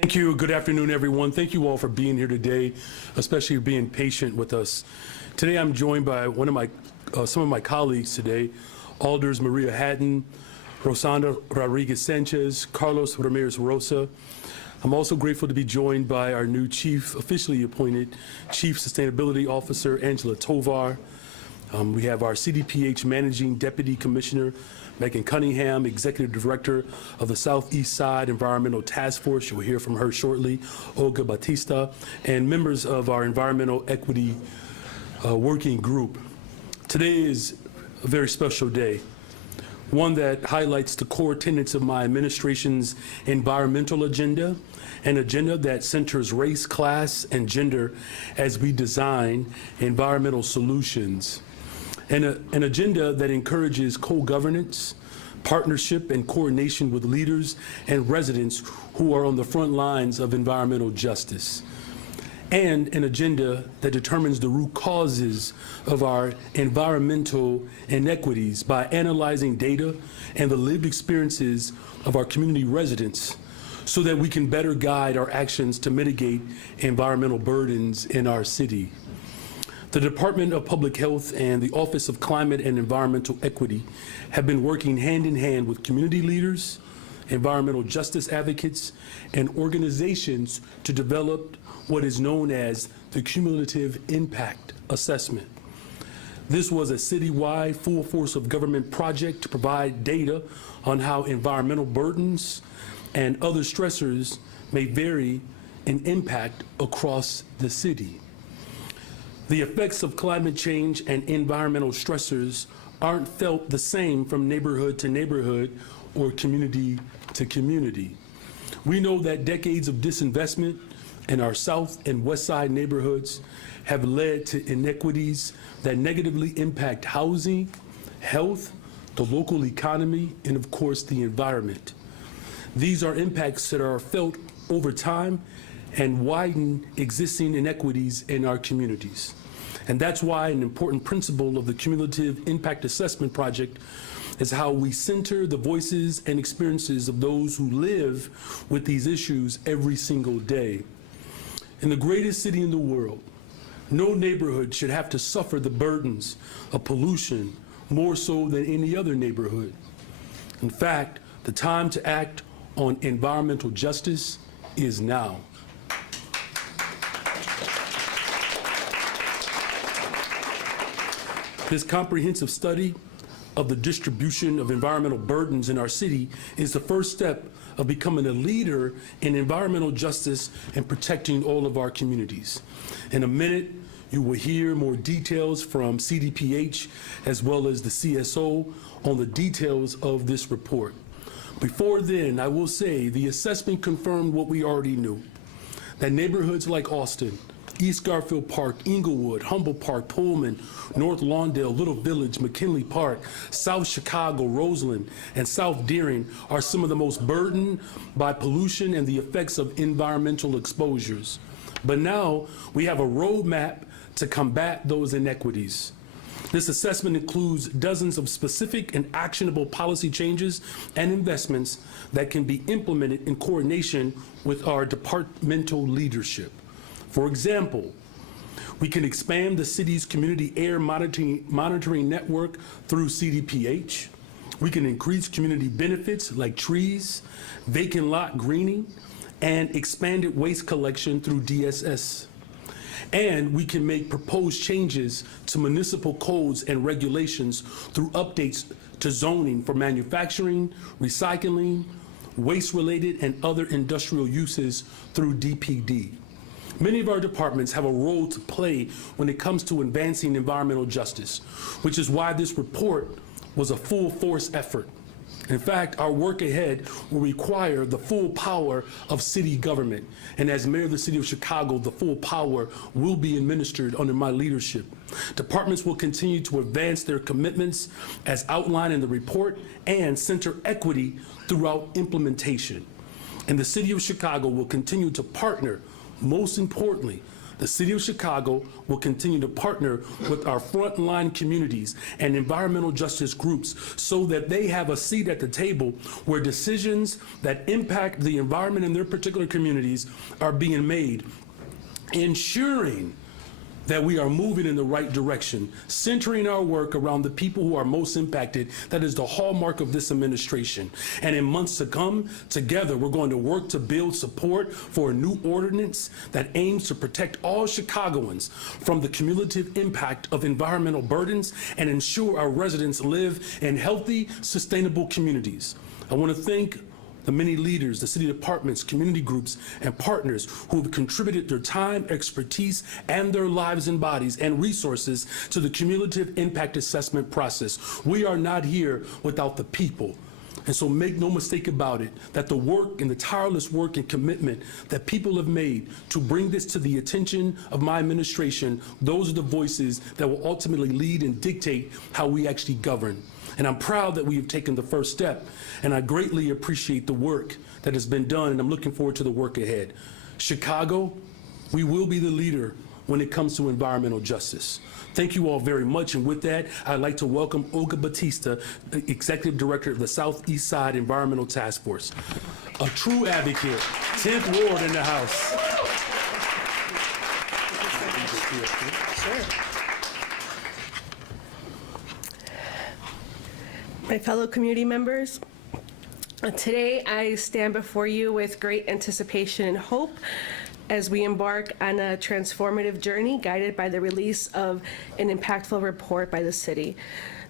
Thank you. Good afternoon, everyone. Thank you all for being here today, especially being patient with us. Today, I'm joined by some of my colleagues today, Alders Maria Hatton, Rosanda Rodriguez Sanchez, Carlos Ramirez Rosa. I'm also grateful to be joined by our new officially appointed Chief Sustainability Officer, Angela Tovar. We have our CDPH Managing Deputy Commissioner, Megan Cunningham, Executive Director of the Southeast Side Environmental Task Force. You'll hear from her shortly, Olga Batista, and members of our Environmental Equity Working Group. Today is a very special day, one that highlights the core tenets of my administration's environmental agenda, an agenda that centers race, class, and gender as we design environmental solutions. An agenda that encourages co-governance, partnership, and coordination with leaders and residents who are on the front lines of environmental justice. And an agenda that determines the root causes of our environmental inequities by analyzing data and the lived experiences of our community residents so that we can better guide our actions to mitigate environmental burdens in our city. The Department of Public Health and the Office of Climate and Environmental Equity have been working hand in hand with community leaders, environmental justice advocates, and organizations to develop what is known as the Cumulative Impact Assessment. This was a citywide, full force of government project to provide data on how environmental burdens and other stressors may vary in impact across the city. The effects of climate change and environmental stressors aren't felt the same from neighborhood to neighborhood or community to community. We know that decades of disinvestment in our South and West Side neighborhoods have led to inequities that negatively impact housing, health, the local economy, and of course the environment. These are impacts that are felt over time and widen existing inequities in our communities. And that's why an important principle of the Cumulative Impact Assessment Project is how we center the voices and experiences of those who live with these issues every single day. In the greatest city in the world, no neighborhood should have to suffer the burdens of pollution more so than any other neighborhood. In fact, the time to act on environmental justice is now. This comprehensive study of the distribution of environmental burdens in our city is the first step of becoming a leader in environmental justice and protecting all of our communities. In a minute, you will hear more details from CDPH as well as the CSO on the details of this report. Before then, I will say the assessment confirmed what we already knew, that neighborhoods like Austin, East Garfield Park, Inglewood, Humboldt Park, Pullman, North Lawndale, Little Village, McKinley Park, South Chicago, Roseland, and South Deering are some of the most burdened by pollution and the effects of environmental exposures. But now we have a roadmap to combat those inequities. This assessment includes dozens of specific and actionable policy changes and investments that can be implemented in coordination with our departmental leadership. For example, we can expand the city's community air monitoring network through CDPH. We can increase community benefits like trees, vacant lot greening, and expanded waste collection through DSS. And we can make proposed changes to municipal codes and regulations through updates to zoning for manufacturing, recycling, waste-related, and other industrial uses through DPD. Many of our departments have a role to play when it comes to advancing environmental justice, which is why this report was a full force effort. In fact, our work ahead will require the full power of city government. And as mayor of the city of Chicago, the full power will be administered under my leadership. Departments will continue to advance their commitments as outlined in the report and center equity throughout implementation. And the city of Chicago will continue to partner, most importantly, The City of Chicago will continue to partner with our frontline communities and environmental justice groups so that they have a seat at the table where decisions that impact the environment in their particular communities are being made, ensuring that we are moving in the right direction, centering our work around the people who are most impacted. That is the hallmark of this administration. And in months to come, together, we're going to work to build support for a new ordinance that aims to protect all Chicagoans from the cumulative impact of environmental burdens and ensure our residents live in healthy, sustainable communities. I want to thank the many leaders, the city departments, community groups, and partners who have contributed their time, expertise, and their lives and bodies and resources to the cumulative impact assessment process. We are not here without the people. And so make no mistake about it, that the work and the tireless work and commitment that people have made to bring this to the attention of my administration, those are the voices that will ultimately lead and dictate how we actually govern. And I'm proud that we have taken the first step, and I greatly appreciate the work that has been done, and I'm looking forward to the work ahead. Chicago, we will be the leader when it comes to environmental justice. Thank you all very much, and with that, I'd like to welcome Olga Batista, Executive Director of the Southeast Side Environmental Task Force. A true advocate, 10th Ward in the House. Sure. My fellow community members, today I stand before you with great anticipation and hope as we embark on a transformative journey guided by the release of an impactful report by the city.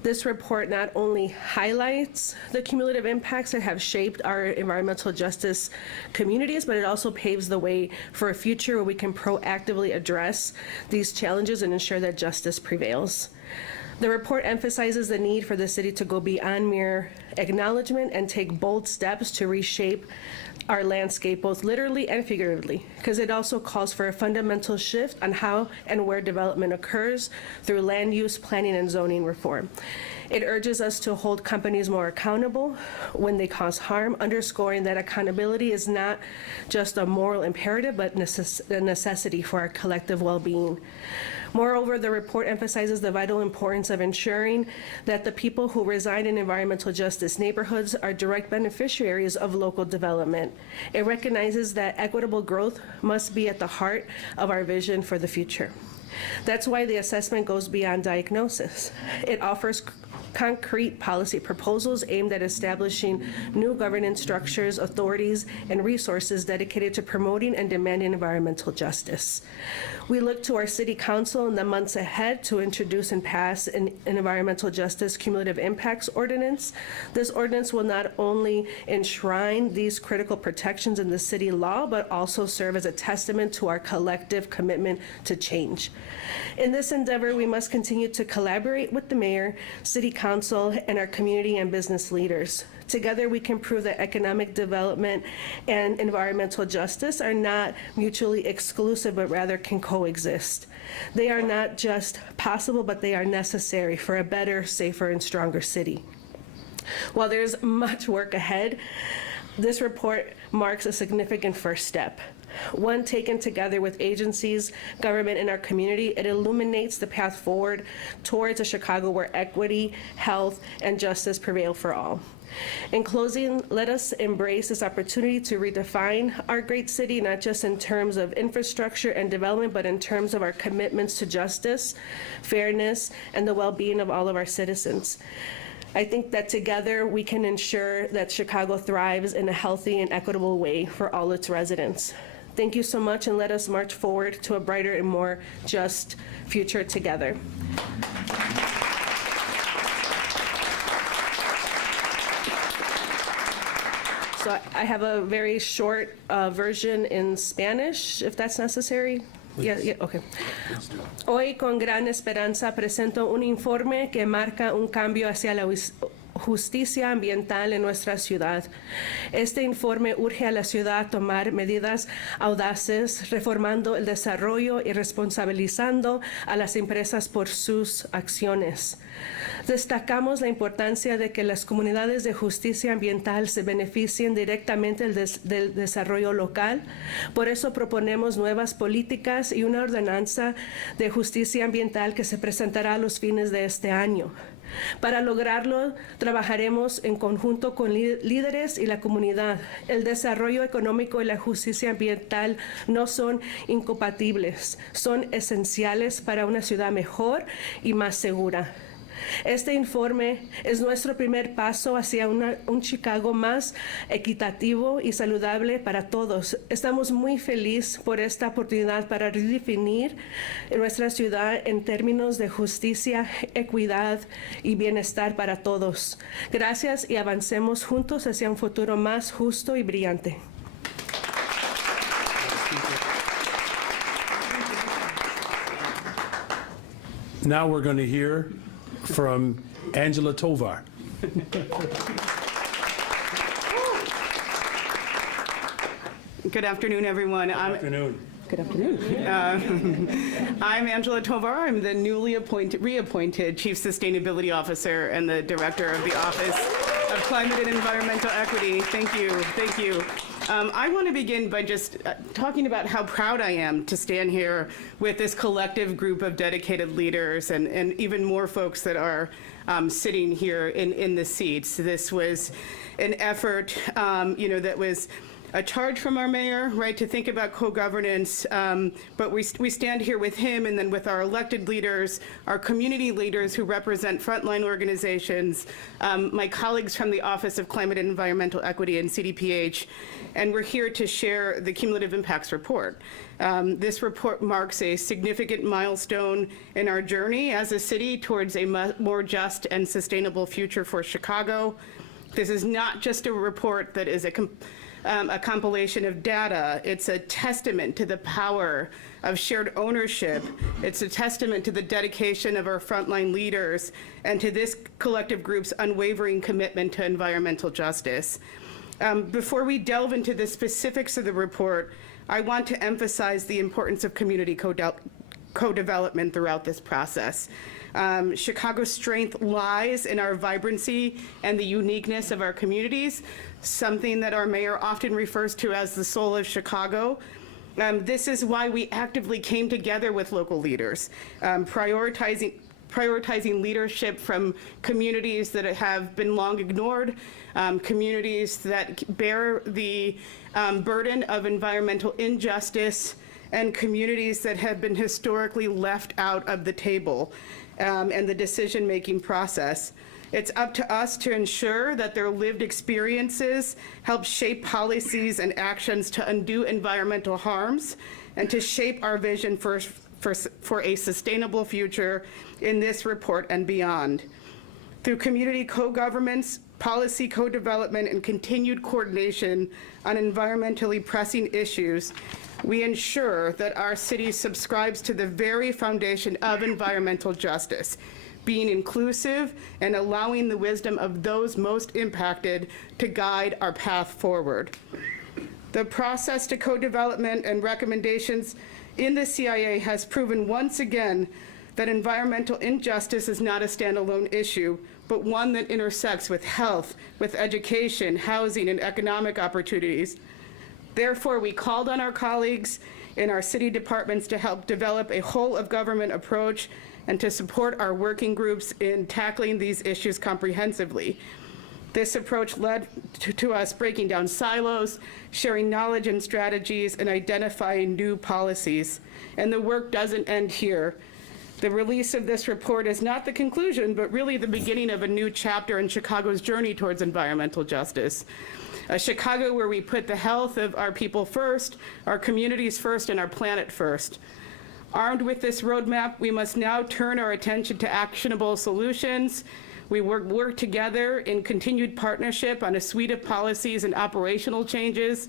This report not only highlights the cumulative impacts that have shaped our environmental justice communities, but it also paves the way for a future where we can proactively address these challenges and ensure that justice prevails. The report emphasizes the need for the city to go beyond mere acknowledgement and take bold steps to reshape our landscape, both literally and figuratively, because it also calls for a fundamental shift on how and where development occurs through land use, planning, and zoning reform. It urges us to hold companies more accountable when they cause harm, underscoring that accountability is not just a moral imperative, but a necessity for our collective well-being. Moreover, the report emphasizes the vital importance of ensuring that the people who reside in environmental justice neighborhoods are direct beneficiaries of local development. It recognizes that equitable growth must be at the heart of our vision for the future. That's why the assessment goes beyond diagnosis. It offers concrete policy proposals aimed at establishing new governance structures, authorities, and resources dedicated to promoting and demanding environmental justice. We look to our City Council in the months ahead to introduce and pass an environmental justice cumulative impacts ordinance. This ordinance will not only enshrine these critical protections in the city law, but also serve as a testament to our collective commitment to change. In this endeavor, we must continue to collaborate with the mayor, City Council, and our community and business leaders. Together, we can prove that economic development and environmental justice are not mutually exclusive, but rather can coexist. They are not just possible, but they are necessary for a better, safer, and stronger city. While there's much work ahead, this report marks a significant first step. One taken together with agencies, government, and our community, it illuminates the path forward towards a Chicago where equity, health, and justice prevail for all. In closing, let us embrace this opportunity to redefine our great city, not just in terms of infrastructure and development, but in terms of our commitments to justice, fairness, and the well-being of all of our citizens. I think that together we can ensure that Chicago thrives in a healthy and equitable way for all its residents. Thank you so much, and let us march forward to a brighter and more just future together. So I have a very short version in Spanish, if that's necessary. Yeah, okay. Hoy, con gran esperanza, presento un informe que marca un cambio hacia la justicia ambiental en nuestra ciudad. Este informe urge a la ciudad a tomar medidas audaces, reformando el desarrollo y responsabilizando a las empresas por sus acciones. Destacamos la importancia de que las comunidades de justicia ambiental se beneficien directamente del desarrollo local. Por eso proponemos nuevas políticas y una ordenanza de justicia ambiental que se presentará a los fines de este año. Para lograrlo, trabajaremos en conjunto con líderes y la comunidad. El desarrollo económico y la justicia ambiental no son incompatibles, son esenciales para una ciudad mejor y más segura. Este informe es nuestro primer paso hacia un Chicago más equitativo y saludable para todos. Estamos muy felices por esta oportunidad para redefinir nuestra ciudad en términos de justicia, equidad y bienestar para todos. Gracias y avancemos juntos hacia un futuro más justo y brillante. Now we're going to hear from Angela Tovar. Good afternoon, everyone. Afternoon. Good afternoon. I'm Angela Tovar. I'm the newly reappointed Chief Sustainability Officer and the Director of the Office of Climate and Environmental Equity. Thank you. Thank you. I want to begin by just talking about how proud I am to stand here with this collective group of dedicated leaders and even more folks that are sitting here in the seats. This was an effort, that was a charge from our mayor, right, to think about co-governance, but we stand here with him and then with our elected leaders, our community leaders who represent frontline organizations, my colleagues from the Office of Climate and Environmental Equity and CDPH, and we're here to share the Cumulative Impacts Report. This report marks a significant milestone in our journey as a city towards a more just and sustainable future for Chicago. This is not just a report that is a compilation of data. It's a testament to the power of shared ownership. It's a testament to the dedication of our frontline leaders and to this collective group's unwavering commitment to environmental justice. Before we delve into the specifics of the report, I want to emphasize the importance of community co-development throughout this process. Chicago's strength lies in our vibrancy and the uniqueness of our communities, something that our mayor often refers to as the soul of Chicago. This is why we actively came together with local leaders, prioritizing leadership from communities that have been long ignored, communities that bear the burden of environmental injustice, and communities that have been historically left out of the table and the decision-making process. It's up to us to ensure that their lived experiences help shape policies and actions to undo environmental harms and to shape our vision for a sustainable future in this report and beyond. Through community co-governments, policy co-development, and continued coordination on environmentally pressing issues, we ensure that our city subscribes to the very foundation of environmental justice, being inclusive and allowing the wisdom of those most impacted to guide our path forward. The process to co-development and recommendations in the CIA has proven once again that environmental injustice is not a standalone issue, but one that intersects with health, with education, housing, and economic opportunities. Therefore, we called on our colleagues in our city departments to help develop a whole-of-government approach and to support our working groups in tackling these issues comprehensively. This approach led to us breaking down silos, sharing knowledge and strategies, and identifying new policies. And the work doesn't end here. The release of this report is not the conclusion, but really the beginning of a new chapter in Chicago's journey towards environmental justice. A Chicago where we put the health of our people first, our communities first, and our planet first. Armed with this roadmap, we must now turn our attention to actionable solutions. We work together in continued partnership on a suite of policies and operational changes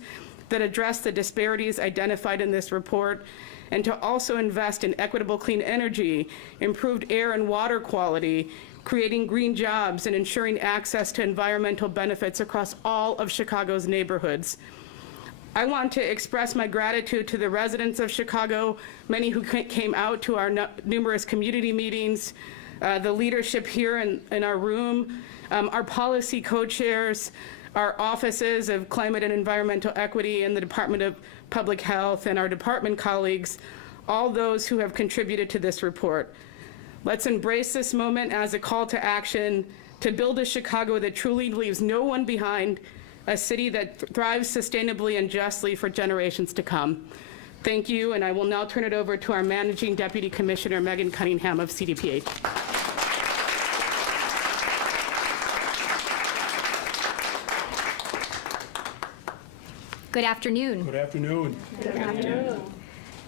that address the disparities identified in this report, and to also invest in equitable clean energy, improved air and water quality, creating green jobs, and ensuring access to environmental benefits across all of Chicago's neighborhoods. I want to express my gratitude to the residents of Chicago, many who came out to our numerous community meetings, the leadership here in our room, our policy co-chairs, our offices of climate and environmental equity in the Department of Public Health, and our department colleagues, all those who have contributed to this report. Let's embrace this moment as a call to action to build a Chicago that truly leaves no one behind, a city that thrives sustainably and justly for generations to come. Thank you, and I will now turn it over to our Managing Deputy Commissioner, Megan Cunningham of CDPH. Good afternoon. Good afternoon. Good afternoon.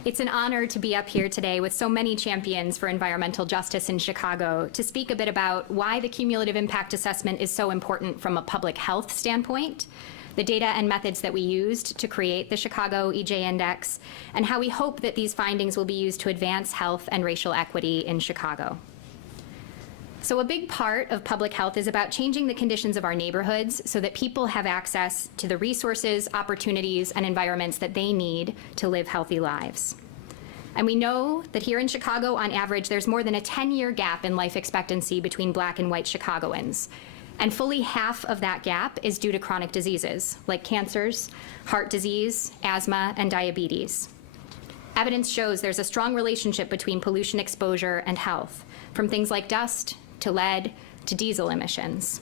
It's an honor to be up here today with so many champions for environmental justice in Chicago to speak a bit about why the cumulative impact assessment is so important from a public health standpoint, the data and methods that we used to create the Chicago EJ Index, and how we hope that these findings will be used to advance health and racial equity in Chicago. So a big part of public health is about changing the conditions of our neighborhoods so that people have access to the resources, opportunities, and environments that they need to live healthy lives. And we know that here in Chicago, on average, there's more than a 10-year gap in life expectancy between Black and white Chicagoans. And fully half of that gap is due to chronic diseases like cancers, heart disease, asthma, and diabetes. Evidence shows there's a strong relationship between pollution exposure and health, from things like dust, to lead, to diesel emissions.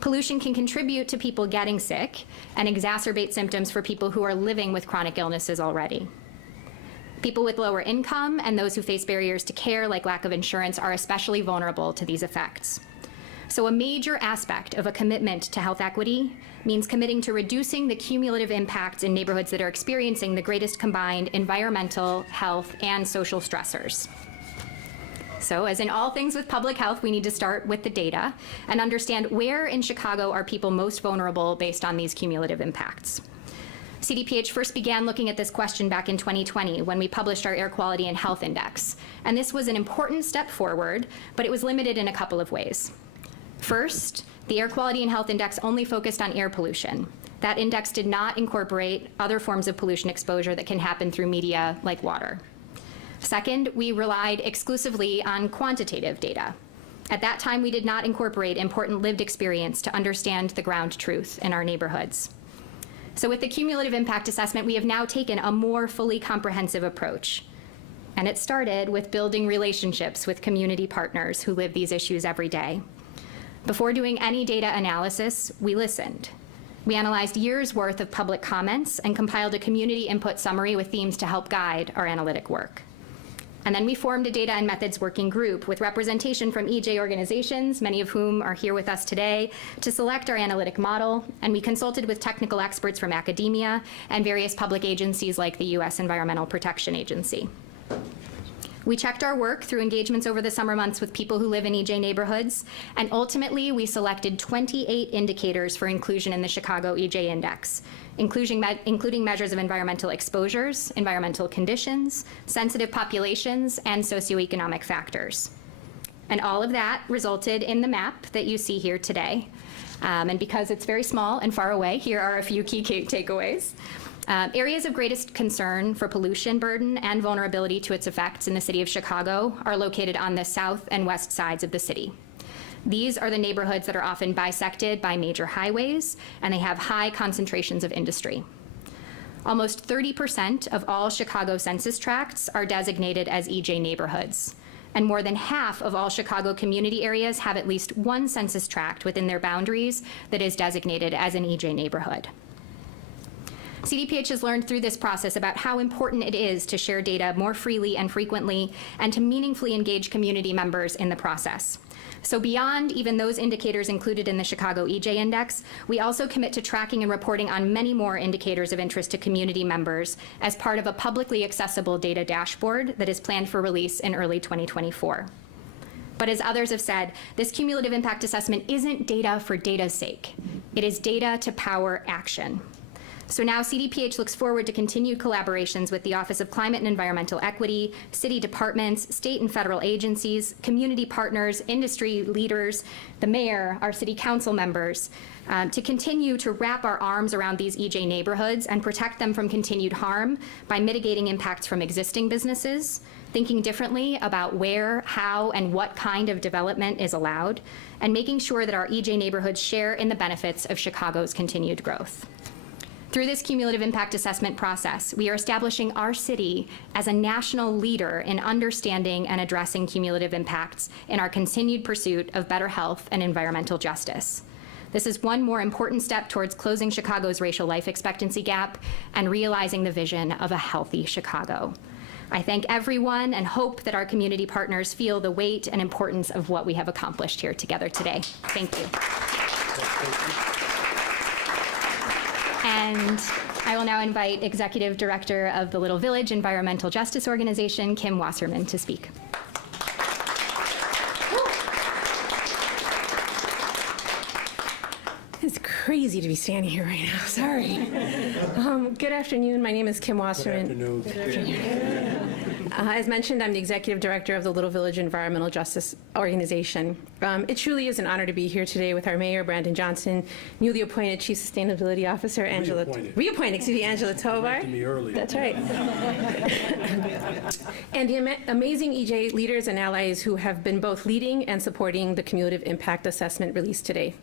Pollution can contribute to people getting sick and exacerbate symptoms for people who are living with chronic illnesses already. People with lower income and those who face barriers to care, like lack of insurance, are especially vulnerable to these effects. So a major aspect of a commitment to health equity means committing to reducing the cumulative impacts in neighborhoods that are experiencing the greatest combined environmental, health, and social stressors. So as in all things with public health, we need to start with the data and understand where in Chicago are people most vulnerable based on these cumulative impacts. CDPH first began looking at this question back in 2020 when we published our Air Quality and Health Index. And this was an important step forward, but it was limited in a couple of ways. First, the Air Quality and Health Index only focused on air pollution. That index did not incorporate other forms of pollution exposure that can happen through media like water. Second, we relied exclusively on quantitative data. At that time, we did not incorporate important lived experience to understand the ground truth in our neighborhoods. So with the cumulative impact assessment, we have now taken a more fully comprehensive approach. And it started with building relationships with community partners who live these issues every day. Before doing any data analysis, we listened. We analyzed years' worth of public comments and compiled a community input summary with themes to help guide our analytic work. And then we formed a data and methods working group with representation from EJ organizations, many of whom are here with us today, to select our analytic model. And we consulted with technical experts from academia and various public agencies like the US Environmental Protection Agency. We checked our work through engagements over the summer months with people who live in EJ neighborhoods, and ultimately we selected 28 indicators for inclusion in the Chicago EJ Index, including measures of environmental exposures, environmental conditions, sensitive populations, and socioeconomic factors. And all of that resulted in the map that you see here today. And because it's very small and far away, here are a few key takeaways. Areas of greatest concern for pollution burden and vulnerability to its effects in the city of Chicago are located on the south and west sides of the city. These are the neighborhoods that are often bisected by major highways, and they have high concentrations of industry. Almost 30% of all Chicago census tracts are designated as EJ neighborhoods, and more than half of all Chicago community areas have at least one census tract within their boundaries that is designated as an EJ neighborhood. CDPH has learned through this process about how important it is to share data more freely and frequently and to meaningfully engage community members in the process. So beyond even those indicators included in the Chicago EJ Index, we also commit to tracking and reporting on many more indicators of interest to community members as part of a publicly accessible data dashboard that is planned for release in early 2024. But as others have said, this cumulative impact assessment isn't data for data's sake. It is data to power action. So now CDPH looks forward to continued collaborations with the Office of Climate and Environmental Equity, city departments, state and federal agencies, community partners, industry leaders, the mayor, our city council members, to continue to wrap our arms around these EJ neighborhoods and protect them from continued harm by mitigating impacts from existing businesses, thinking differently about where, how, and what kind of development is allowed, and making sure that our EJ neighborhoods share in the benefits of Chicago's continued growth. Through this cumulative impact assessment process, we are establishing our city as a national leader in understanding and addressing cumulative impacts in our continued pursuit of better health and environmental justice. This is one more important step towards closing Chicago's racial life expectancy gap and realizing the vision of a healthy Chicago. I thank everyone and hope that our community partners feel the weight and importance of what we have accomplished here together today. Thank you. And I will now invite Executive Director of the Little Village Environmental Justice Organization, Kim Wasserman, to speak. It's crazy to be standing here right now. Sorry. Good afternoon. My name is Kim Wasserman. Good afternoon. As mentioned, I'm the Executive Director of the Little Village Environmental Justice Organization. It truly is an honor to be here today with our Mayor, Brandon Johnson, newly appointed Chief Sustainability Officer, Angela Tovar. To me early. That's right. And the amazing EJ leaders and allies who have been both leading and supporting the cumulative impact assessment released today.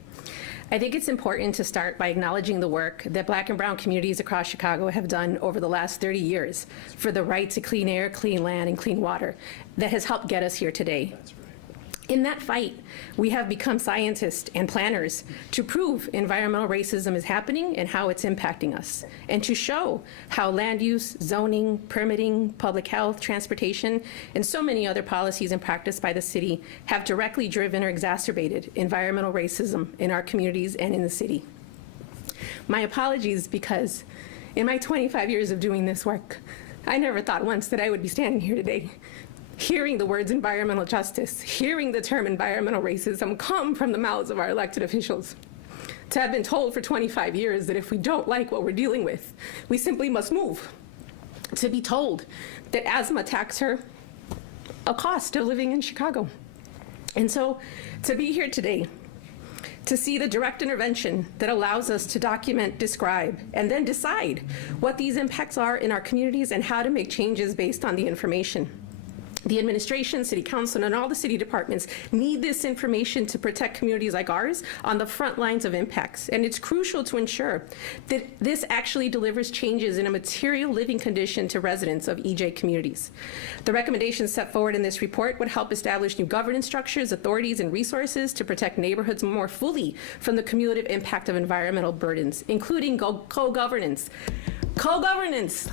I think it's important to start by acknowledging the work that Black and brown communities across Chicago have done over the last 30 years for the right to clean air, clean land, and clean water that has helped get us here today. In that fight, we have become scientists and planners to prove environmental racism is happening and how it's impacting us, and to show how land use, zoning, permitting, public health, transportation, and so many other policies and practice by the city have directly driven or exacerbated environmental racism in our communities and in the city. My apologies, because in my 25 years of doing this work, I never thought once that I would be standing here today hearing the words environmental justice, hearing the term environmental racism come from the mouths of our elected officials. To have been told for 25 years that if we don't like what we're dealing with, we simply must move. To be told that asthma tax are a cost of living in Chicago. And so to be here today, to see the direct intervention that allows us to document, describe, and then decide what these impacts are in our communities and how to make changes based on the information. The administration, city council, and all the city departments need this information to protect communities like ours on the front lines of impacts. And it's crucial to ensure that this actually delivers changes in a material living condition to residents of EJ communities. The recommendations set forward in this report would help establish new governance structures, authorities, and resources to protect neighborhoods more fully from the cumulative impact of environmental burdens, including co-governance. Co-governance.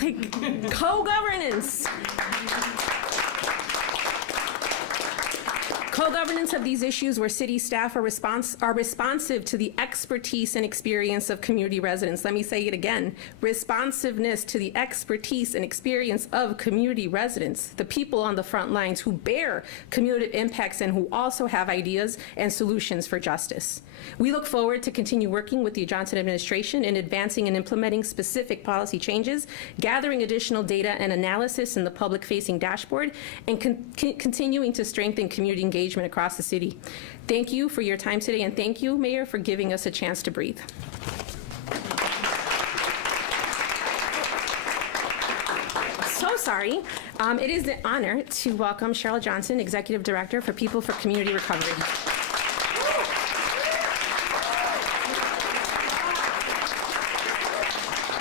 Co-governance of these issues where city staff are responsive to the expertise and experience of community residents. Let me say it again. Responsiveness to the expertise and experience of community residents, the people on the front lines who bear cumulative impacts and who also have ideas and solutions for justice. We look forward to continue working with the Johnson administration in advancing and implementing specific policy changes, gathering additional data and analysis in the public-facing dashboard, and continuing to strengthen community engagement across the city. Thank you for your time today, and thank you, Mayor, for giving us a chance to breathe. So sorry. It is an honor to welcome Cheryl Johnson, Executive Director for People for Community Recovery.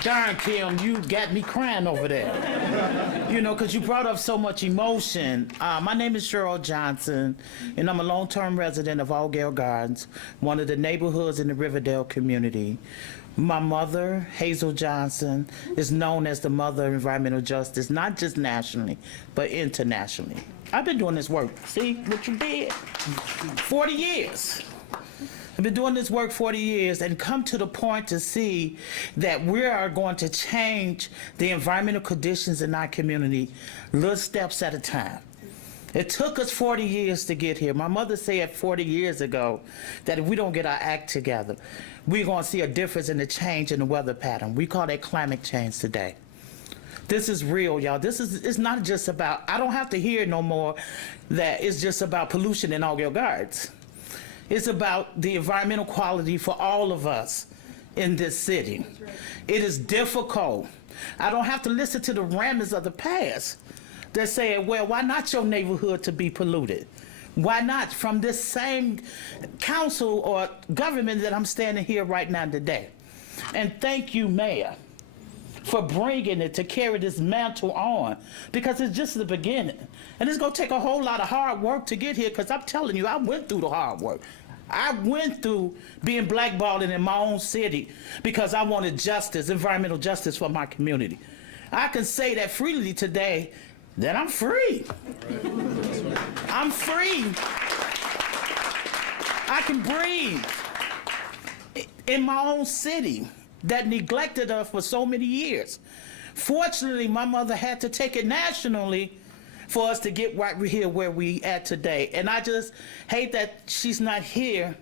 Darn, Kim, you got me crying over there. You know, because you brought up so much emotion. My name is Cheryl Johnson, and I'm a long-term resident of Allgale Gardens, one of the neighborhoods in the Riverdale community. My mother, Hazel Johnson, is known as the mother of environmental justice, not just nationally, but internationally. I've been doing this work. See what you did? 40 years. I've been doing this work 40 years and come to the point to see that we are going to change the environmental conditions in our community little steps at a time. It took us 40 years to get here. My mother said 40 years ago that if we don't get our act together, we're going to see a difference in the change in the weather pattern. We call that climate change today. This is real, y'all. It's not just about, I don't have to hear no more that it's just about pollution in Allgale Gardens. It's about the environmental quality for all of us in this city. Right. It is difficult. I don't have to listen to the ramblings of the past. They're saying, well, why not your neighborhood to be polluted? Why not from this same council or government that I'm standing here right now today? And thank you, Mayor, for bringing it to carry this mantle on, because it's just the beginning. And it's gonna take a whole lot of hard work to get here, because I'm telling you, I went through the hard work. I went through being blackballed in my own city because I wanted justice, environmental justice for my community. I can say that freely today that I'm free. I'm free. I can breathe in my own city that neglected us for so many years. Fortunately, my mother had to take it nationally for us to get right here where we at today. And I just hate that she's not here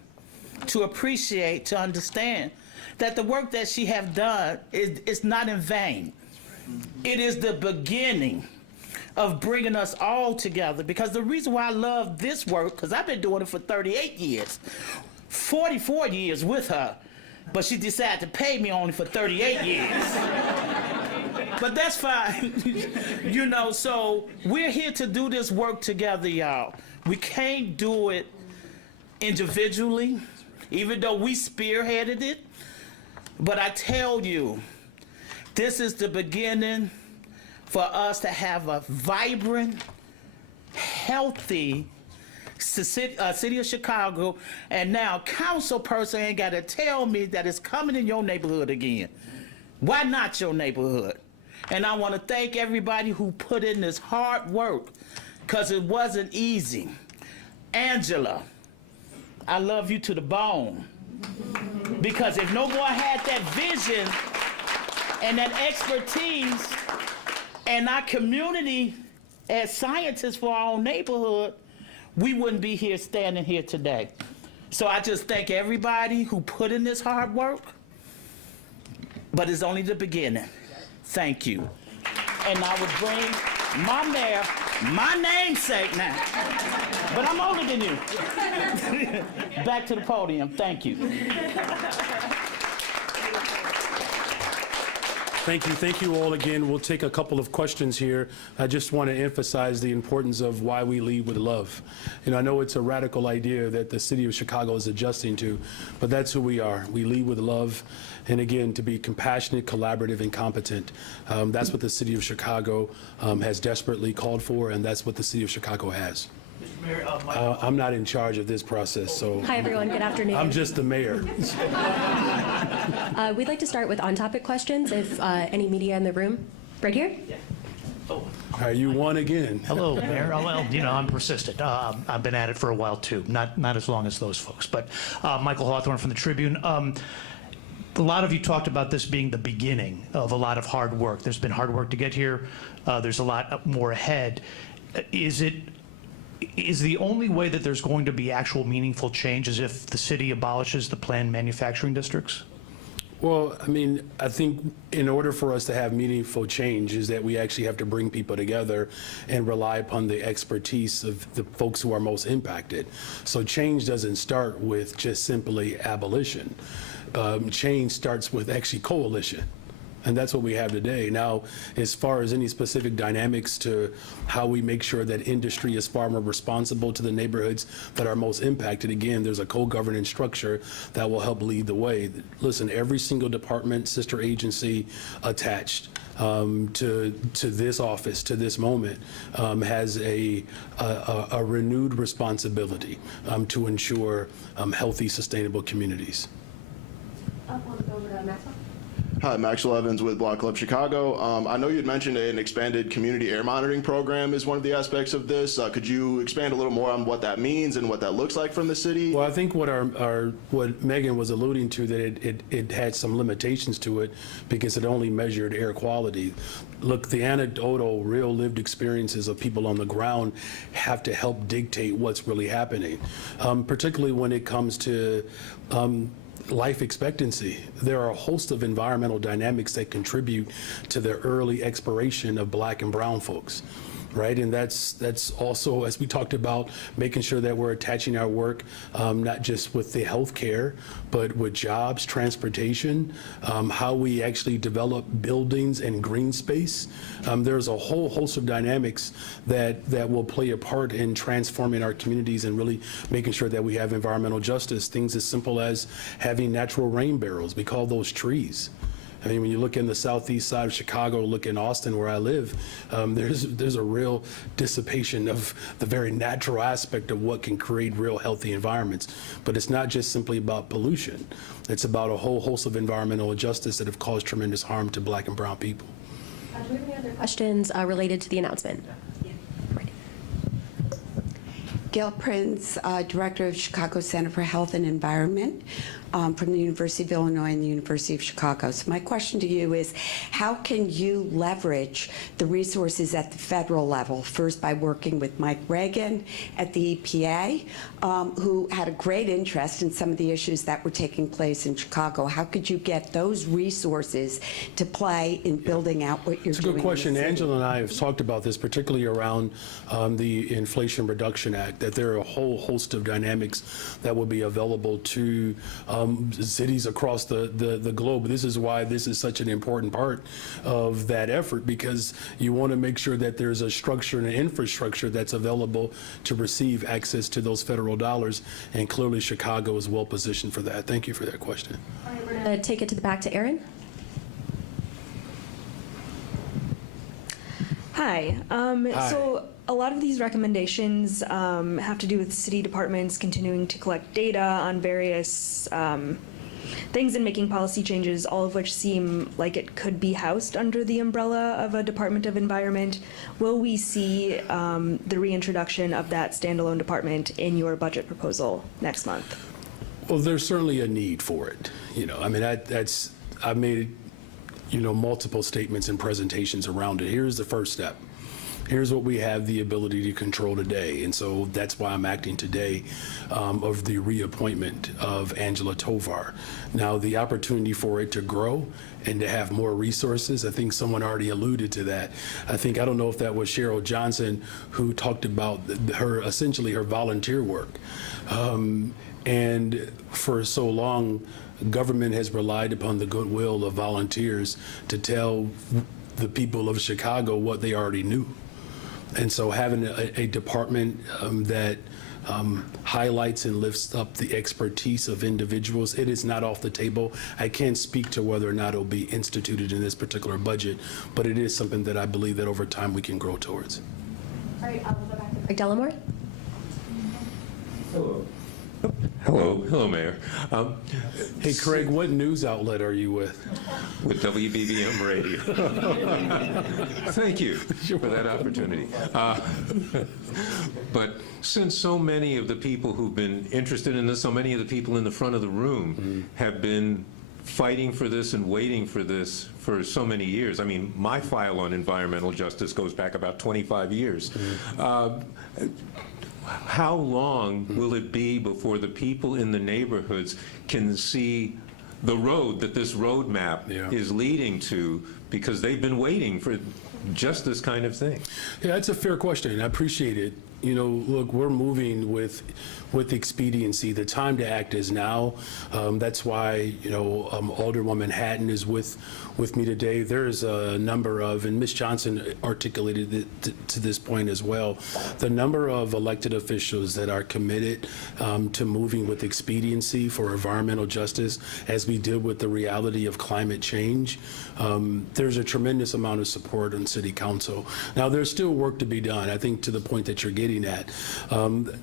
to appreciate, to understand that the work that she have done is not in vain. It is the beginning of bringing us all together, because the reason why I love this work, because I've been doing it for 38 years, 44 years with her, but she decided to pay me only for 38 years. But that's fine. You know, so we're here to do this work together, y'all. We can't do it individually, even though we spearheaded it. But I tell you, this is the beginning for us to have a vibrant, healthy city of Chicago. And now council person ain't got to tell me that it's coming in your neighborhood again. Why not your neighborhood? And I want to thank everybody who put in this hard work, because it wasn't easy. Angela, I love you to the bone. Because if no boy had that vision and that expertise and our community as scientists for our own neighborhood, we wouldn't be here standing here today. So I just thank everybody who put in this hard work, but it's only the beginning. Thank you. And I would bring my mayor, my namesake now, but I'm older than you, back to the podium. Thank you. Thank you. Thank you all again. We'll take a couple of questions here. I just want to emphasize the importance of why we lead with love. You know, I know it's a radical idea that the city of Chicago is adjusting to, but that's who we are. We lead with love. And again, to be compassionate, collaborative, and competent. That's what the city of Chicago has desperately called for, and that's what the city of Chicago has. Mr. Mayor, I'm not in charge of this process, so. Hi, everyone. Good afternoon. I'm just the mayor. We'd like to start with on-topic questions, if any media in the room. Right here? Yeah. Oh. Are you won again? Hello, Mayor. Well, you know, I'm persistent. I've been at it for a while, too. Not as long as those folks. But Michael Hawthorne from the Tribune. A lot of you talked about this being the beginning of a lot of hard work. There's been hard work to get here. There's a lot more ahead. Is the only way that there's going to be actual meaningful change is if the city abolishes the planned manufacturing districts? Well, I mean, I think in order for us to have meaningful change is that we actually have to bring people together and rely upon the expertise of the folks who are most impacted. So change doesn't start with just simply abolition. Change starts with actually coalition. And that's what we have today. Now, as far as any specific dynamics to how we make sure that industry is far more responsible to the neighborhoods that are most impacted, again, there's a co-governance structure that will help lead the way. Listen, every single department, sister agency attached to this office, to this moment, has a renewed responsibility to ensure healthy, sustainable communities. We'll go over to Maxwell. Hi, Maxwell Evans with Block Club Chicago. I know you'd mentioned an expanded community air monitoring program is one of the aspects of this. Could you expand a little more on what that means and what that looks like from the city? Well, I think what Megan was alluding to, that it had some limitations to it because it only measured air quality. Look, the anecdotal, real lived experiences of people on the ground have to help dictate what's really happening, particularly when it comes to life expectancy. There are a host of environmental dynamics that contribute to the early expiration of Black and brown folks, right? And that's also, as we talked about, making sure that we're attaching our work not just with the healthcare, but with jobs, transportation, how we actually develop buildings and green space. There's a whole host of dynamics that will play a part in transforming our communities and really making sure that we have environmental justice. Things as simple as having natural rain barrels. We call those trees. I mean, when you look in the southeast side of Chicago, look in Austin where I live, there's a real dissipation of the very natural aspect of what can create real healthy environments. But it's not just simply about pollution. It's about a whole host of environmental injustice that have caused tremendous harm to Black and brown people. Do we have any other questions related to the announcement? Gail Prince, Director of Chicago Center for Health and Environment from the University of Illinois and the University of Chicago. So my question to you is, how can you leverage the resources at the federal level? First, by working with Mike Reagan at the EPA, who had a great interest in some of the issues that were taking place in Chicago. How could you get those resources to play in building out what you're doing? It's a good question. Angela and I have talked about this, particularly around the Inflation Reduction Act, that there are a whole host of dynamics that will be available to cities across the globe. This is why this is such an important part of that effort, because you want to make sure that there's a structure and an infrastructure that's available to receive access to those federal dollars, and clearly Chicago is well positioned for that. Thank you for that question. All right, we're going to take it back to Erin. Hi. Hi. So a lot of these recommendations have to do with city departments continuing to collect data on various things and making policy changes, all of which seem like it could be housed under the umbrella of a Department of Environment. Will we see the reintroduction of that standalone department in your budget proposal next month? Well, there's certainly a need for it. You know, I mean, I've made, multiple statements and presentations around it. Here's the first step. Here's what we have the ability to control today. And so that's why I'm acting today of the reappointment of Angela Tovar. Now, the opportunity for it to grow and to have more resources, I think someone already alluded to that. I don't know if that was Cheryl Johnson who talked about essentially her volunteer work. And for so long, government has relied upon the goodwill of volunteers to tell the people of Chicago what they already knew. And so having a department that highlights and lifts up the expertise of individuals, it is not off the table. I can't speak to whether or not it'll be instituted in this particular budget, but it is something that I believe that over time we can grow towards. All right, we'll go back to Craig Dellamore. Hello, Mayor. Hey, Craig, what news outlet are you with? With WBBM Radio. Thank you for that opportunity. But since so many of the people who've been interested in this, so many of the people in the front of the room have been fighting for this and waiting for this for so many years. I mean, my file on environmental justice goes back about 25 years. How long will it be before the people in the neighborhoods can see the road that this roadmap is leading to, because they've been waiting for just this kind of thing? Yeah, that's a fair question. I appreciate it. Look, we're moving with expediency. The time to act is now. That's why, Alderwoman Hatton is with me today. There's a number of, and Ms. Johnson articulated it to this point as well, the number of elected officials that are committed to moving with expediency for environmental justice as we deal with the reality of climate change. There's a tremendous amount of support on City Council. Now, there's still work to be done. I think to the point that you're getting at,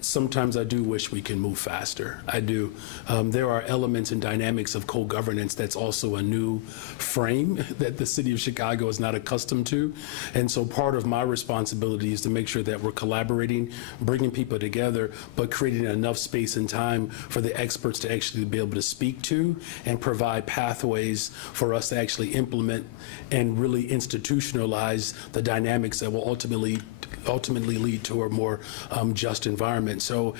sometimes I do wish wish we can move faster. I do. There are elements and dynamics of co-governance that's also a new frame that the city of Chicago is not accustomed to. And so part of my responsibility is to make sure that we're collaborating, bringing people together, but creating enough space and time for the experts to actually be able to speak to and provide pathways for us to actually implement and really institutionalize the dynamics that will ultimately lead to a more just environment. So,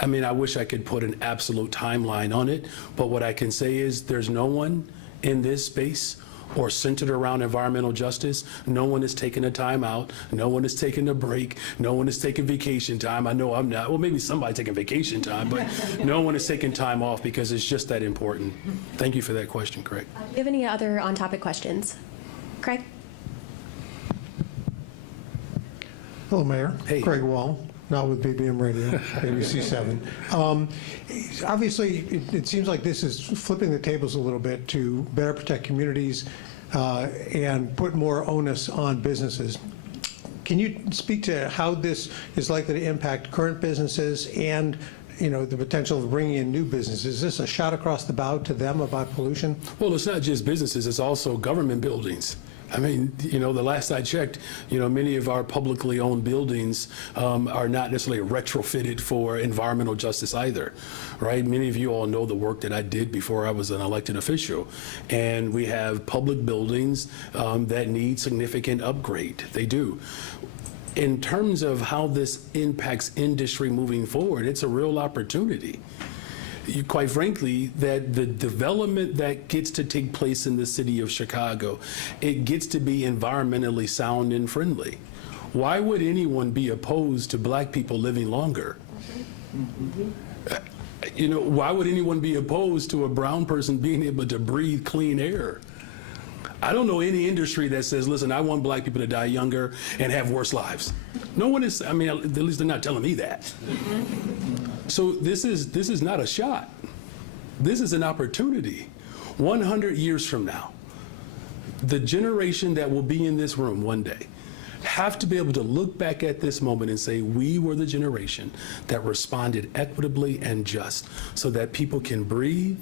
I mean, I wish I could put an absolute timeline on it, but what I can say is there's no one in this space or centered around environmental justice. No one is taking a time out. No one is taking a break. No one is taking vacation time. I know I'm not. Well, maybe somebody taking vacation time, but no one is taking time off because it's just that important. Thank you for that question, Craig. Do you have any other on-topic questions? Craig? Hello, Mayor. Hey. Craig Wall, not with BBM Radio, ABC 7. Obviously, it seems like this is flipping the tables a little bit to better protect communities and put more onus on businesses. Can you speak to how this is likely to impact current businesses and the potential of bringing in new businesses? Is this a shot across the bow to them about pollution? Well, it's not just businesses, it's also government buildings. I mean, the last I checked, many of our publicly owned buildings are not necessarily retrofitted for environmental justice either, right? Many of you all know the work that I did before I was an elected official. And we have public buildings that need significant upgrade. They do. In terms of how this impacts industry moving forward, it's a real opportunity. Quite frankly, that the development that gets to take place in the city of Chicago, it gets to be environmentally sound and friendly. Why would anyone be opposed to black people living longer? Why would anyone be opposed to a brown person being able to breathe clean air? I don't know any industry that says, listen, I want black people to die younger and have worse lives. No one is, at least they're not telling me that. So this is not a shot. This is an opportunity. 100 years from now, the generation that will be in this room one day have to be able to look back at this moment and say, we were the generation that responded equitably and just so that people can breathe,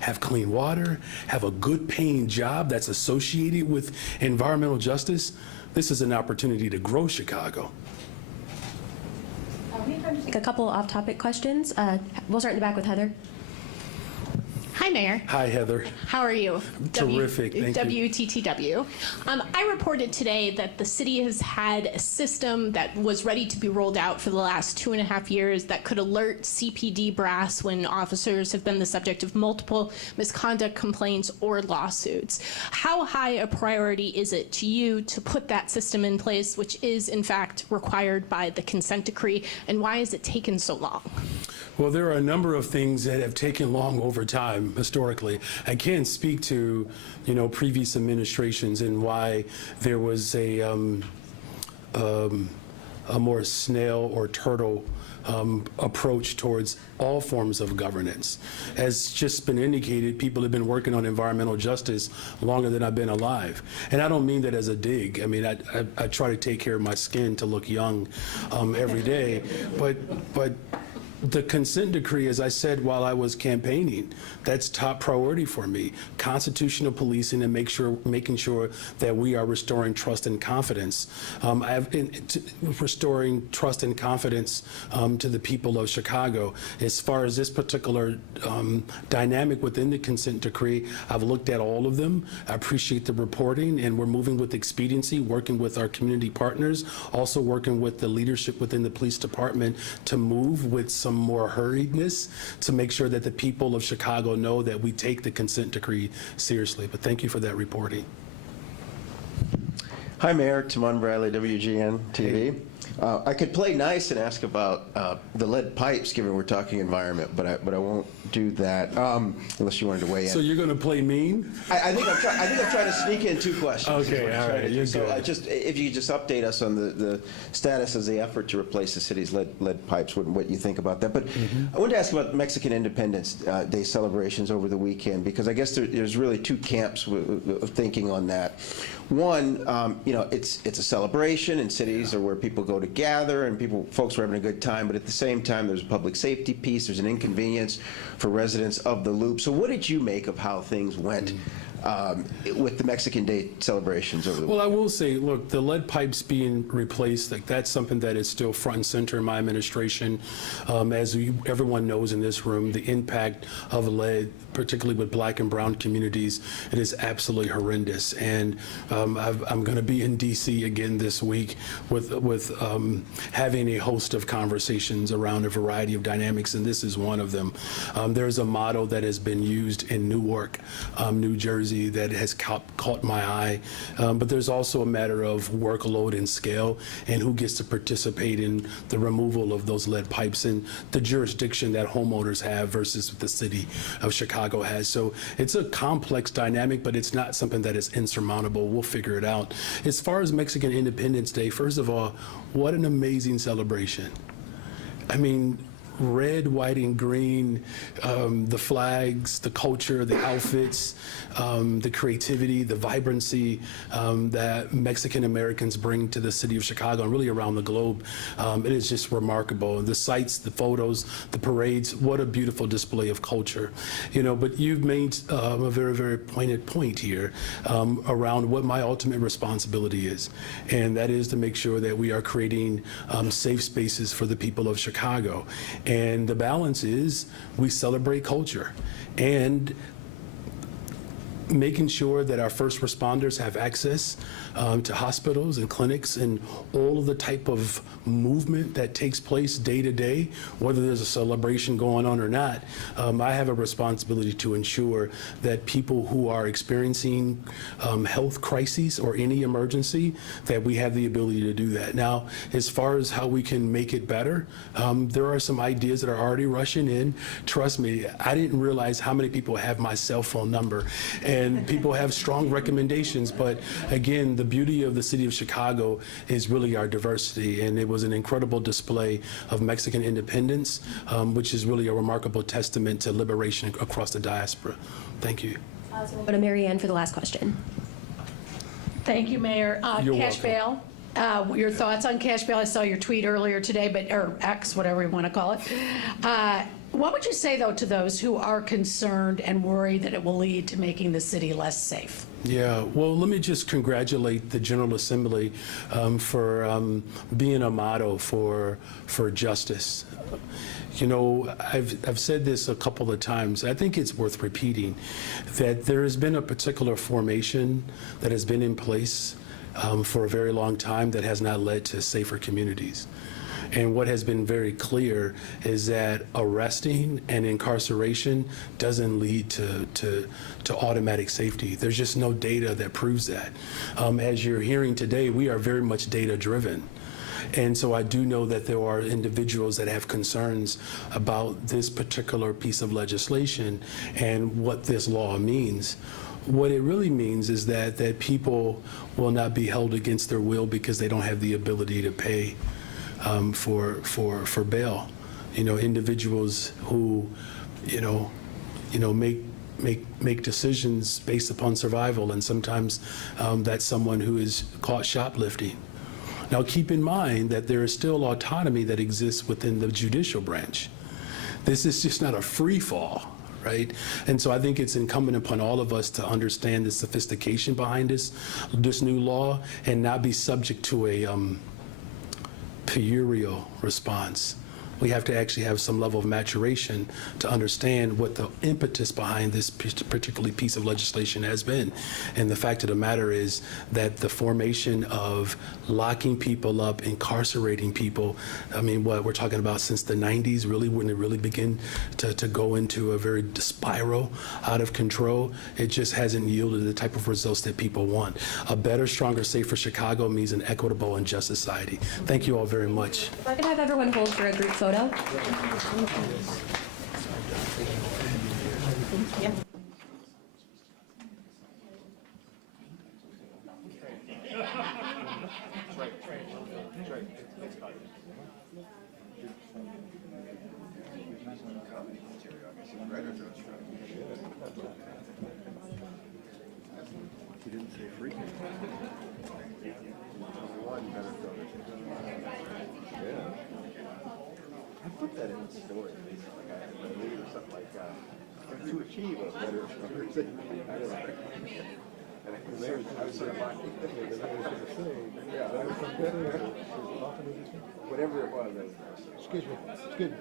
have clean water, have a good paying job that's associated with environmental justice. This is an opportunity to grow Chicago. Take a couple off-topic questions. We'll start in the back with Heather. Hi, Mayor. Hi, Heather. How are you? Terrific, thank you. WTTW. I reported today that the city has had a system that was ready to be rolled out for the last 2.5 years that could alert CPD brass when officers have been the subject of multiple misconduct complaints or lawsuits. How high a priority is it to you to put that system in place, which is in fact required by the consent decree, and why has it taken so long? Well, there are a number of things that have taken long over time historically. I can't speak to, previous administrations and why there was a more snail or turtle approach towards all forms of governance. As just been indicated, people have been working on environmental justice longer than I've been alive. And I don't mean that as a dig. I try to take care of my skin to look young every day, but the consent decree, as I said while I was campaigning, that's top priority for me. Constitutional policing and making sure that we are restoring trust and confidence. Restoring trust and confidence to the people of Chicago. As far as this particular dynamic within the consent decree, I've looked at all of them. I appreciate the reporting, and we're moving with expediency, working with our community partners, also working with the leadership within the police department to move with some more hurriedness to make sure that the people of Chicago know that we take the consent decree seriously. But thank you for that reporting. Hi, Mayor. Timon Bradley, WGN TV. I could play nice and ask about the lead pipes, given we're talking environment, but I won't do that unless you wanted to weigh in. So you're going to play mean? I think I'm trying to sneak in 2 questions. Okay, all right. You're so good. If you could just update us on the status of the effort to replace the city's lead pipes, what you think about that. But I wanted to ask about Mexican Independence Day celebrations over the weekend, because I guess there's really 2 camps of thinking on that. One, it's a celebration, and cities are where people go go to gather, and folks were having a good time, but at the same time, there's a public safety piece, there's an inconvenience for residents of the Loop. So what did you make of how things went with the Mexican Day celebrations over the Well, I will say, look, the lead pipes being replaced, like that's something that is still front and center in my administration. As everyone knows in this room, the impact of lead, particularly with Black and brown communities, it is absolutely horrendous. And I'm going to be in D.C. again this week with having a host of conversations around a variety of dynamics, and this is one of them. There's a model that has been used in Newark, New Jersey, that has caught my eye, but there's also a matter of workload and scale and who gets to participate in the removal of those lead pipes and the jurisdiction that homeowners have versus the city of Chicago has. So it's a complex dynamic, but it's not something that is insurmountable. We'll figure it out. As far as Mexican Independence Day, first of all, what an amazing celebration. I mean, red, white, and green, the flags, the culture, the outfits, the creativity, the vibrancy that Mexican Americans bring to the city of Chicago and really around the globe. It is just remarkable. The sights, the photos, the parades, what a beautiful display of culture. You know, but you've made a very, very pointed point here around what my ultimate responsibility is, and that is to make sure that we are creating safe spaces for the people of Chicago. And the balance is we celebrate culture and making sure that our first responders have access to hospitals and clinics and all of the type of movement that takes place day to day, whether there's a celebration going on or not. I have a responsibility to ensure that people who are experiencing health crises or any emergency, that we have the ability to do that. Now, as far as how we can make it better, there are some ideas that are already rushing in. Trust me, I didn't realize how many people have my cell phone number, and people have strong recommendations. But again, the beauty of the city of Chicago is really our diversity, and it was an incredible display of Mexican independence, which is really a remarkable testament to liberation across the diaspora. Thank you. We'll go to Mary Ann for the last question. Thank you, Mayor. You're Cash bail. Your thoughts on cash bail? I saw your tweet earlier today, or X, whatever you want to call it. What would you say, though, to those who are concerned and worried that it will lead to making the city less safe? Yeah, well, let me just congratulate the General Assembly for being a model for justice. You know, I've said this a couple of times. I think it's worth repeating that there has been a particular formation that has been in place for a very long time that has not led to safer communities. And what has been very clear is that arresting and incarceration doesn't lead to automatic safety. There's just no data that proves that. As you're hearing today, we are very much data driven. And so I do know that there are individuals that have concerns about this particular piece of legislation and what this law means. What it really means is that people will not be held against their will because they don't have the ability to pay for bail. You know, individuals who, make decisions based upon survival, and sometimes that's someone who is caught shoplifting. Now, keep in mind that there is still autonomy that exists within the judicial branch. This is just not a free fall, right? And so I think it's incumbent upon all of us to understand the sophistication behind this new law and not be subject to a puerile response. We have to actually have some level of maturation to understand what the impetus behind this particular piece of legislation has been. And the fact of the matter is that the formation of locking people up, incarcerating people, I mean, what we're talking about since the 90s, really, when it really began to go into a very spiral out of control, it just hasn't yielded the type of results that people want. A better, stronger, safer Chicago means an equitable and just society. Thank you all very much. If I could have everyone hold for a group photo. He didn't say freaking. One better photo. said in the story, like I believe or something like to achieve a better conversation. I don't know. And I was sort of like, yeah, whatever it was. Excuse me. Excuse me.